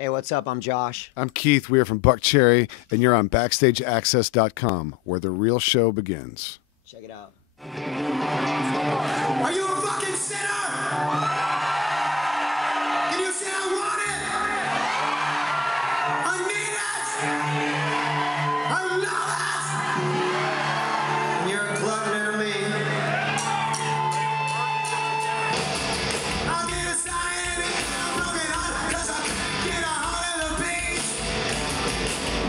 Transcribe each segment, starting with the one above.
Hey, what's up? I'm Josh. I'm Keith. We are from Buckcherry, and you're on BackstageAxxess.com, where the real show begins. Check it out. Are you a fucking sinner? Can you say I want it? I need it! I love it! And you're a glutton to me. I'll get a sign and I'm broken heart, 'cause I can't get a hold of the beat.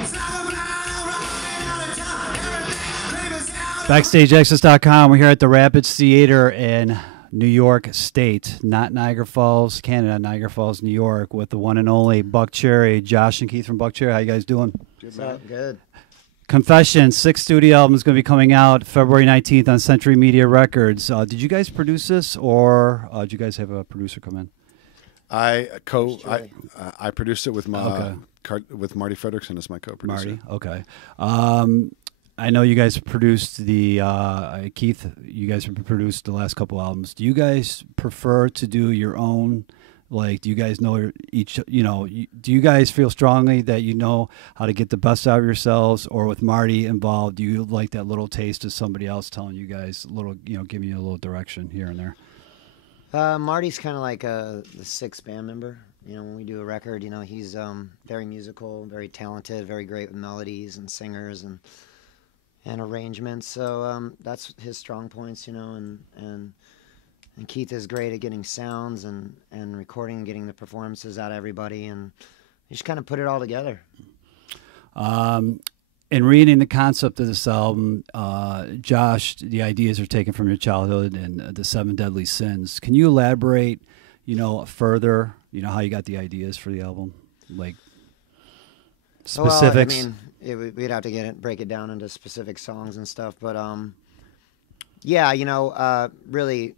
It's like a blind running out of time. Everything I crave is out of BackstageAxxess.com. We're here at the Rapids Theater in New York State, not Niagara Falls, Canada, Niagara Falls, New York, with the one and only Buckcherry. Josh and Keith from Buckcherry. How you guys doing? Good, So, good. Confession, 6th studio album is going to be coming out February 19th on Century Media Records. Did you guys produce this, or did you guys have a producer come in? I produced it with with Marty Fredrickson as my co-producer. Marty, okay. I know you guys produced the Keith. You guys have produced the last couple albums. Do you guys prefer to do your own? Like, do you guys know each? You know, do you guys feel strongly that you know how to get the best out of yourselves? Or with Marty involved, do you like that little taste of somebody else telling you guys a little, giving you a little direction here and there? Marty's kind of like the sixth band member. When we do a record, he's very musical, very talented, very great with melodies and singers and arrangements. So that's his strong points, and Keith is great at getting sounds and recording and getting the performances out of everybody, and you just kind of put it all together. In reading the concept of this album, Josh, the ideas are taken from your childhood and the 7 Deadly Sins. Can you elaborate, further, how you got the ideas for the album? Like specifics? Well, we'd have to break it down into specific songs and stuff, but yeah, really,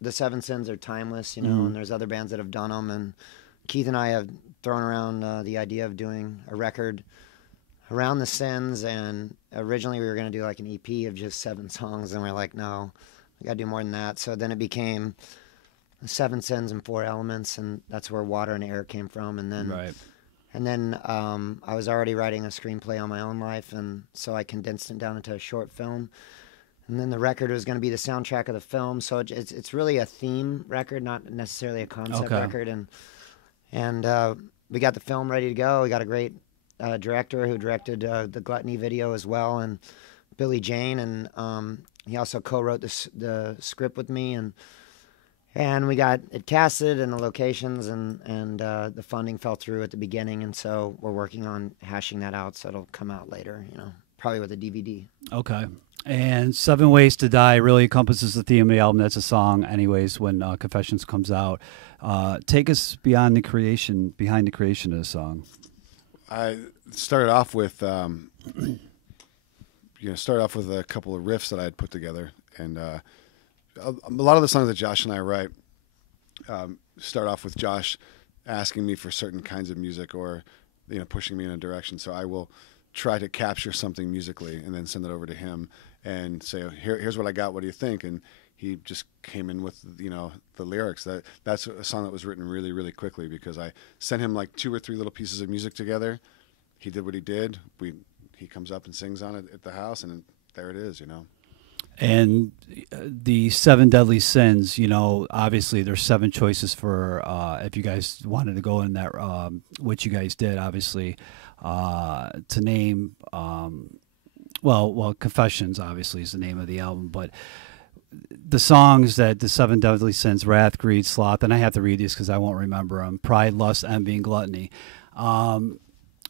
the 7 Sins are timeless, and there's other bands that have done them, and Keith and I have thrown around the idea of doing a record around the Sins, and originally we were going to do like an EP of just 7 songs, and we're like, no, we got to do more than that. So then it became 7 Sins and 4 Elements, and that's where Water and Air came from. And then, right. And then I was already writing a screenplay on my own life, and so I condensed it down into a short film. And then the record was going to be the soundtrack of the film, so it's really a theme record, not necessarily a concept record. And we got the film ready to go. We got a great director who directed the Gluttony video as well, and Billy Jane, and he also co-wrote the script with me, and we got it casted and the locations, and the funding fell through at the beginning, and so we're working on hashing that out, so it'll come out later, probably with a DVD. Okay. And 7 Ways to Die really encompasses the theme of the album. That's a song anyways when Confessions comes out. Take us behind the creation of the song. I started off with a couple of riffs that I had put together, and a lot of the songs that Josh and I write start off with Josh asking me for certain kinds of music, or pushing me in a direction. So I will try to capture something musically and then send it over to him and say, here's what I got, what do you think? And he just came in with the lyrics. That's a song that was written really, really quickly, because I sent him like 2 or 3 little pieces of music together. He did what he did. He comes up and sings on it at the house, and there it is. And the 7 Deadly Sins, obviously there's 7 choices for if you guys wanted to go in that, which you guys did, obviously, to name. Well, Confessions obviously is the name of the album, but the songs that the 7 Deadly Sins: Wrath, Greed, Sloth, and I have to read these because I won't remember them. Pride, Lust, Envy, and Gluttony. And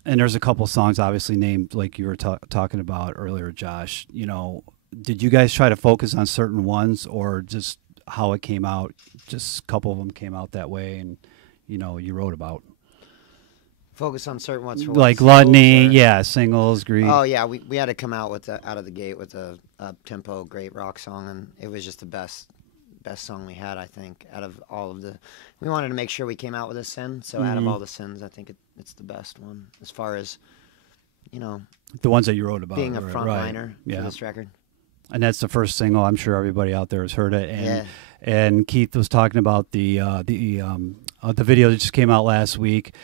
there's a couple songs obviously named like you were talking about earlier, Josh. Did you guys try to focus on certain ones, or just how it came out? Just a couple of them came out that way, and you wrote about. Focus on certain ones for like Gluttony, singles, Greed. Oh yeah, we had to come out with out of the gate with a tempo, great rock song, and it was just the best song we had, I think, out of all of the. We wanted to make sure we came out with a sin, so out of all the sins, I think it's the best one as far as, the ones that you wrote about, being a frontliner for yeah. this record. And that's the first single. I'm sure everybody out there has heard it. And and Keith was talking about the video that just came out last week.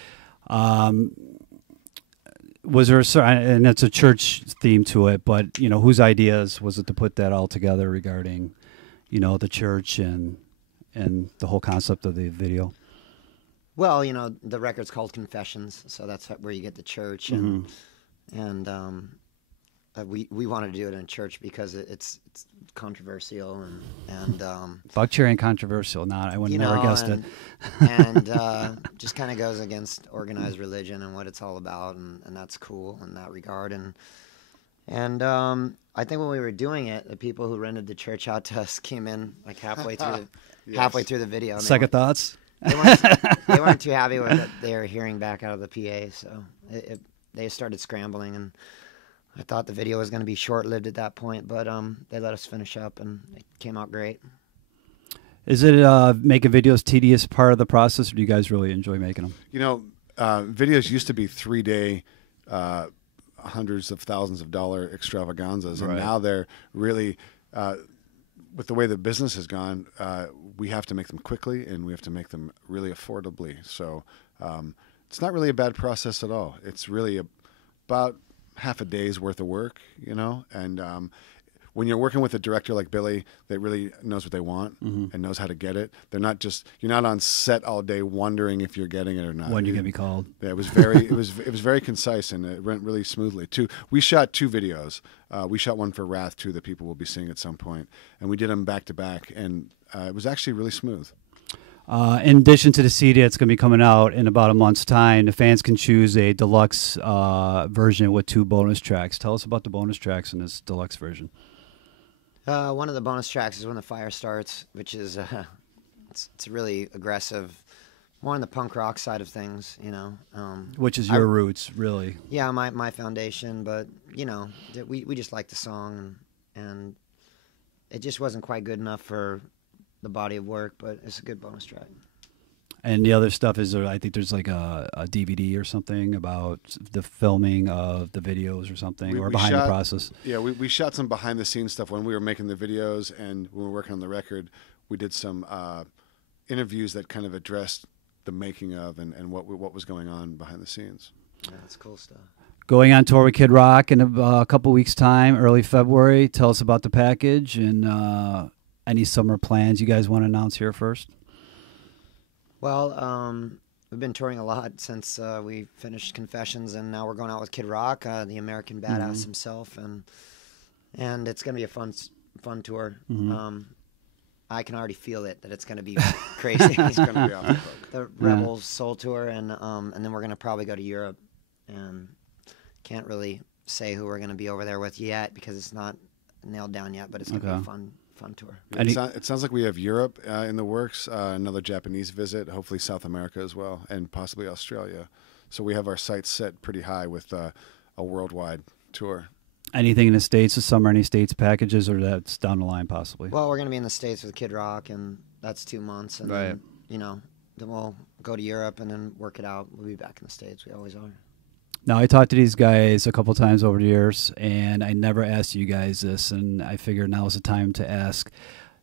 Was there a certain, and it's a church theme to it, but whose ideas was it to put that all together regarding, the church and the whole concept of the video? Well, the record's called Confessions, so that's where you get the church, and we wanted to do it in a church because it's controversial and Buckcherry and controversial. I would never guessed it. And just kind of goes against organized religion and what it's all about, and that's cool in that regard. And I think when we were doing it, the people who rented the church out to us came in like halfway through halfway through the video. And Second thoughts? They weren't too happy with it. They were hearing back out of the PA, so they started scrambling, and I thought the video was going to be short-lived at that point, but they let us finish up, and it came out great. Is it making videos tedious part of the process, or do you guys really enjoy making them? Videos used to be 3-day, hundreds of thousands of dollar extravaganzas, and now they're really, with the way the business has gone, we have to make them quickly, and we have to make them really affordably. So it's not really a bad process at all. It's really about half a day's worth of work, and when you're working with a director like Billy that really knows what they want and knows how to get it, you're not on set all day wondering if you're getting it or not. When you're gonna be called. Yeah, it was very concise, and it went really smoothly. We shot 2 videos. We shot one for Wrath 2 that people will be seeing at some point, and we did them back to back, and it was actually really smooth. In addition to the CD that's going to be coming out in about a month's time, the fans can choose a deluxe version with 2 bonus tracks. Tell us about the bonus tracks in this deluxe version. One of the bonus tracks is When the Fire Starts, which is it's really aggressive, more on the punk rock side of things, Which is your roots, really. Yeah, my foundation, but we just like the song, and it just wasn't quite good enough for the body of work, but it's a good bonus track. And the other stuff is, I think there's like a DVD or something about the filming of the videos or something, or behind the process. Yeah, we shot some behind the scenes stuff when we were making the videos, and when we were working on the record, we did some interviews that kind of addressed the making of and what was going on behind the scenes. Yeah, that's cool stuff. Going on tour with Kid Rock in a couple weeks' time, early February. Tell us about the package and any summer plans you guys want to announce here first. Well, we've been touring a lot since we finished Confessions, and now we're going out with Kid Rock, the American badass himself, and it's going to be a fun tour. I can already feel that it's going to be crazy. It's going to be off the Rebels Soul Tour, and then we're going to probably go to Europe, and can't really say who we're going to be over there with yet because it's not nailed down yet, but it's going to be a fun tour. It sounds like we have Europe in the works, another Japanese visit, hopefully South America as well, and possibly Australia. So we have our sights set pretty high with a worldwide tour. Anything in the States this summer, any States packages, or that's down the line possibly? Well, we're going to be in the States with Kid Rock, and that's 2 months. And then, then we'll go to Europe and then work it out. We'll be back in the States. We always are. Now, I talked to these guys a couple times over the years, and I never asked you guys this, and I figured now is the time to ask.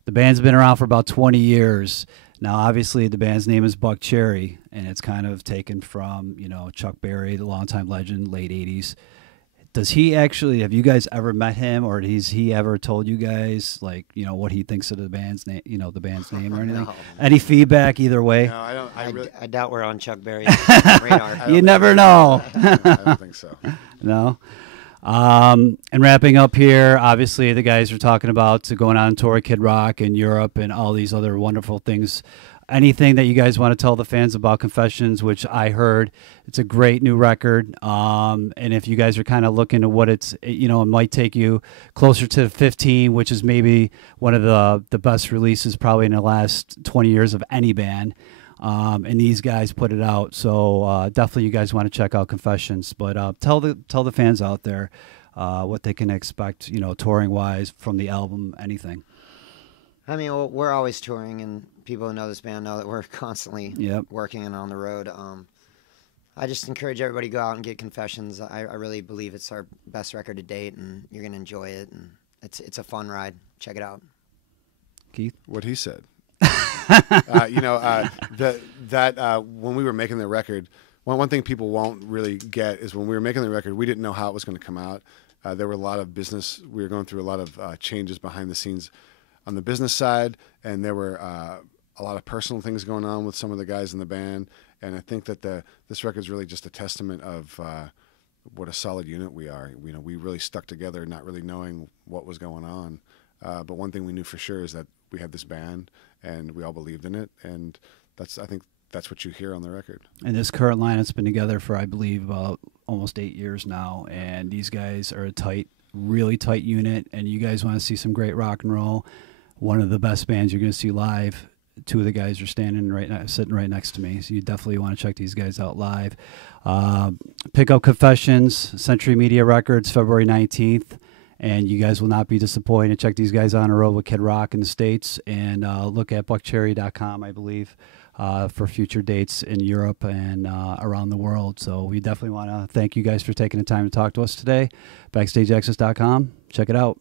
The band's been around for about 20 years. Now, obviously, the band's name is Buckcherry, and it's kind of taken from, Chuck Berry, the longtime legend, late 80s. Does he actually, have you guys ever met him, or has he ever told you guys, what he thinks of the band's name, the band's name or anything? No. Any feedback either way? No, I don't. I doubt we're on Chuck Berry's radar. You never know. I don't think so. No. And wrapping up here, obviously the guys are talking about going on tour with Kid Rock in Europe and all these other wonderful things. Anything that you guys want to tell the fans about Confessions, which I heard it's a great new record. And if you guys are kind of looking at what it's, it might take you closer to 15, which is maybe one of the best releases probably in the last 20 years of any band. And these guys put it out. So definitely you guys want to check out Confessions. But tell the fans out there what they can expect, touring wise from the album, anything. I mean, we're always touring, and people who know this band know that we're constantly working and on the road. I just encourage everybody to go out and get Confessions. I really believe it's our best record to date, and you're going to enjoy it. And it's a fun ride. Check it out. Keith? What he said. When we were making the record, one thing people won't really get is when we were making the record, we didn't know how it was going to come out. There were a lot of business. We were going through a lot of changes behind the scenes on the business side, and there were a lot of personal things going on with some of the guys in the band. And I think that this record is really just a testament of what a solid unit we are. You know, we really stuck together, not really knowing what was going on. But one thing we knew for sure is that we had this band, and we all believed in it. And I think that's what you hear on the record. And this current line has been together for, I believe, about almost 8 years now. And these guys are a really tight unit. And you guys want to see some great rock and roll, one of the best bands you're going to see live. Two of the guys are sitting right next to me, so you definitely want to check these guys out live. Pick up Confessions, Century Media Records, February 19th, and you guys will not be disappointed. Check these guys on the road with Kid Rock in the States, and look at buckcherry.com, I believe, for future dates in Europe and around the world. So we definitely want to thank you guys for taking the time to talk to us today. BackstageAxxess.com. Check it out.